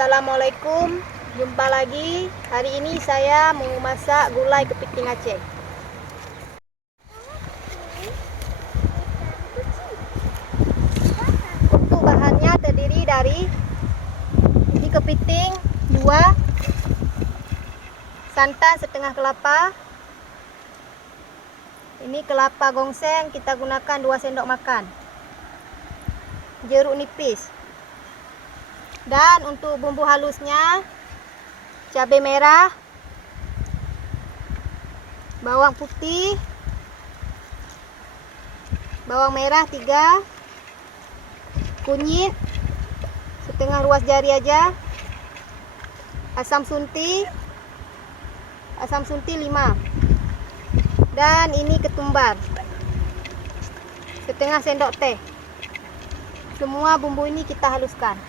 Assalamualaikum, jumpa lagi. Hari ini saya mau masak gulai kepiting Aceh. Untuk bahannya terdiri dari ini kepiting 2, santan setengah kelapa, ini kelapa gongseng kita gunakan 2 sendok makan, jeruk nipis. Dan untuk bumbu halusnya, cabai merah, bawang putih, bawang merah 3, kunyit setengah ruas jari aja, asam sunti 5, dan ini ketumbar setengah sendok teh. Semua bumbu ini kita haluskan.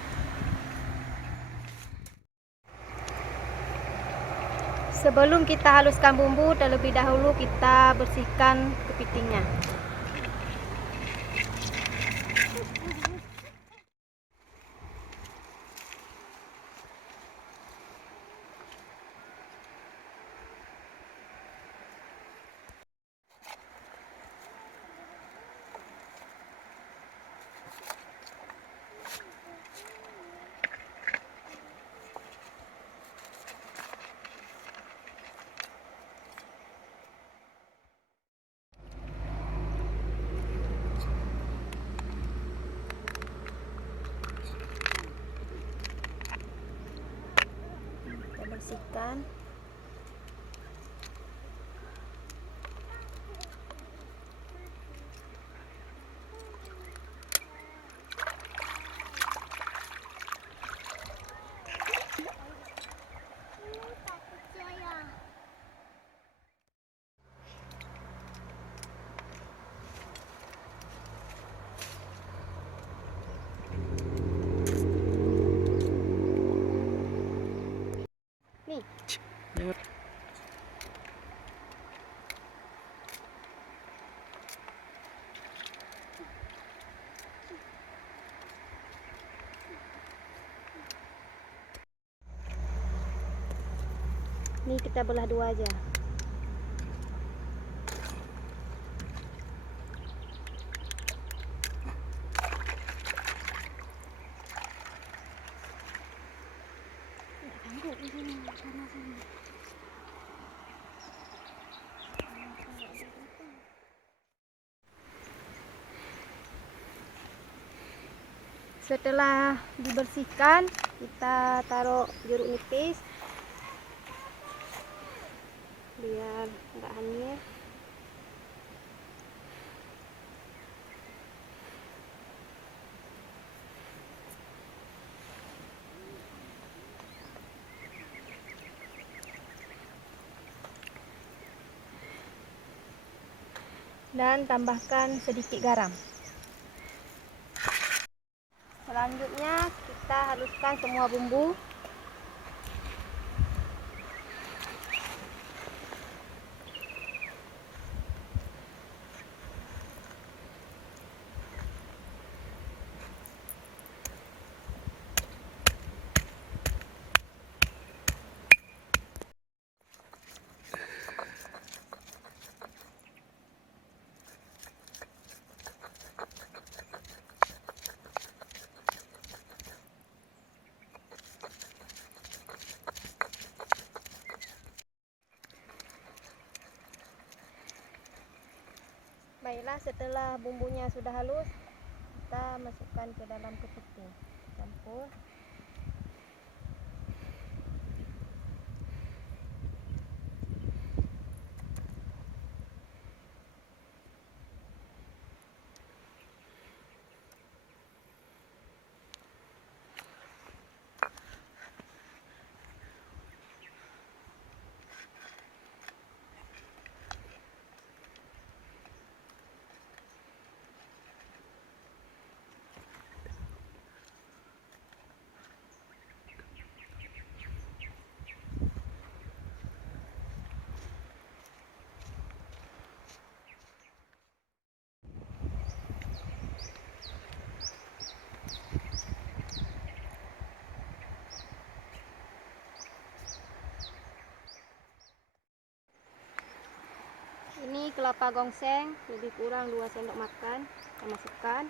Sebelum kita haluskan bumbu, terlebih dahulu kita bersihkan kepitingnya. Kita bersihkan. Nih. Ini kita belah 2 aja. Setelah dibersihkan, kita taruh jeruk nipis biar nggak hanyir. Dan tambahkan sedikit garam. Selanjutnya kita haluskan semua bumbu. Baiklah, setelah bumbunya sudah halus, kita masukkan ke dalam kepiting, campur. kelapa gongseng lebih kurang 2 sendok makan kita masukkan.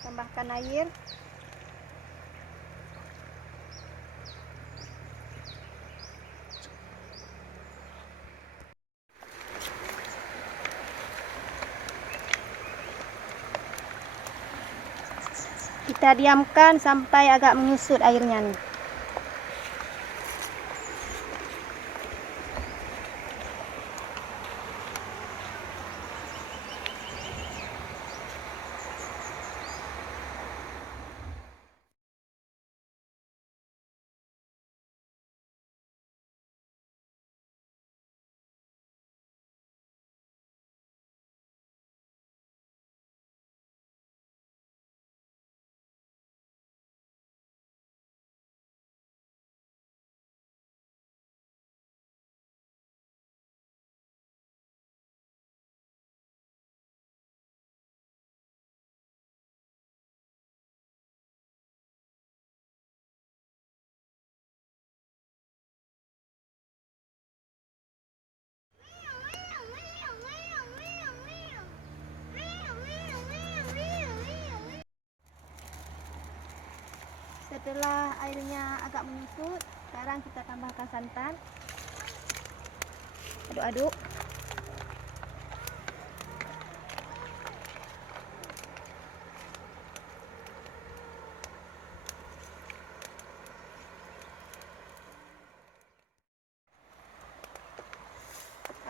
Tambahkan air. Kita diamkan sampai agak menyusut airnya nih. Setelah airnya agak menyusut, sekarang kita tambahkan santan. Aduk-aduk.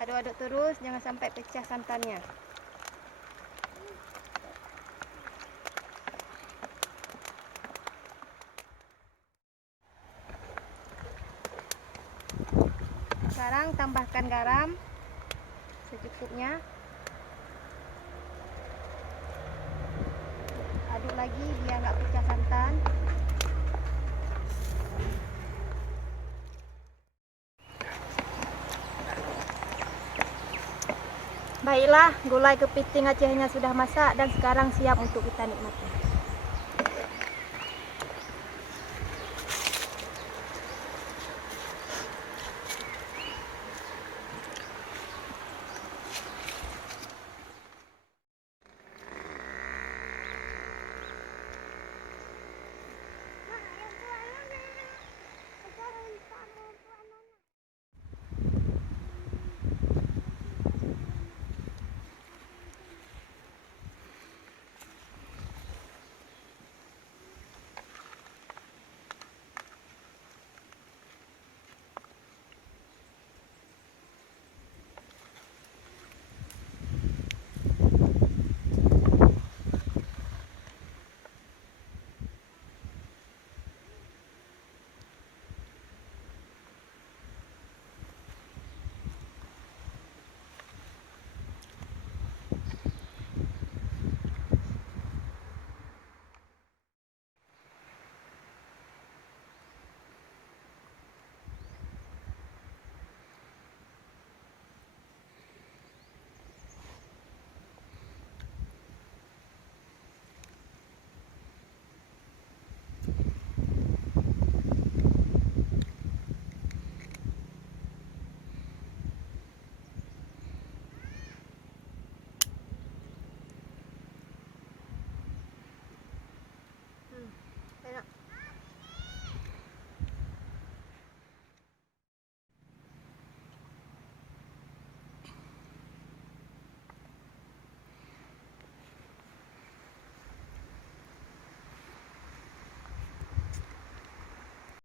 Aduk-aduk terus, jangan sampai pecah santannya. Sekarang tambahkan garam secukupnya. Aduk lagi biar nggak pecah santan. Baiklah, gulai kepiting Acehnya sudah masak dan sekarang siap untuk kita nikmati.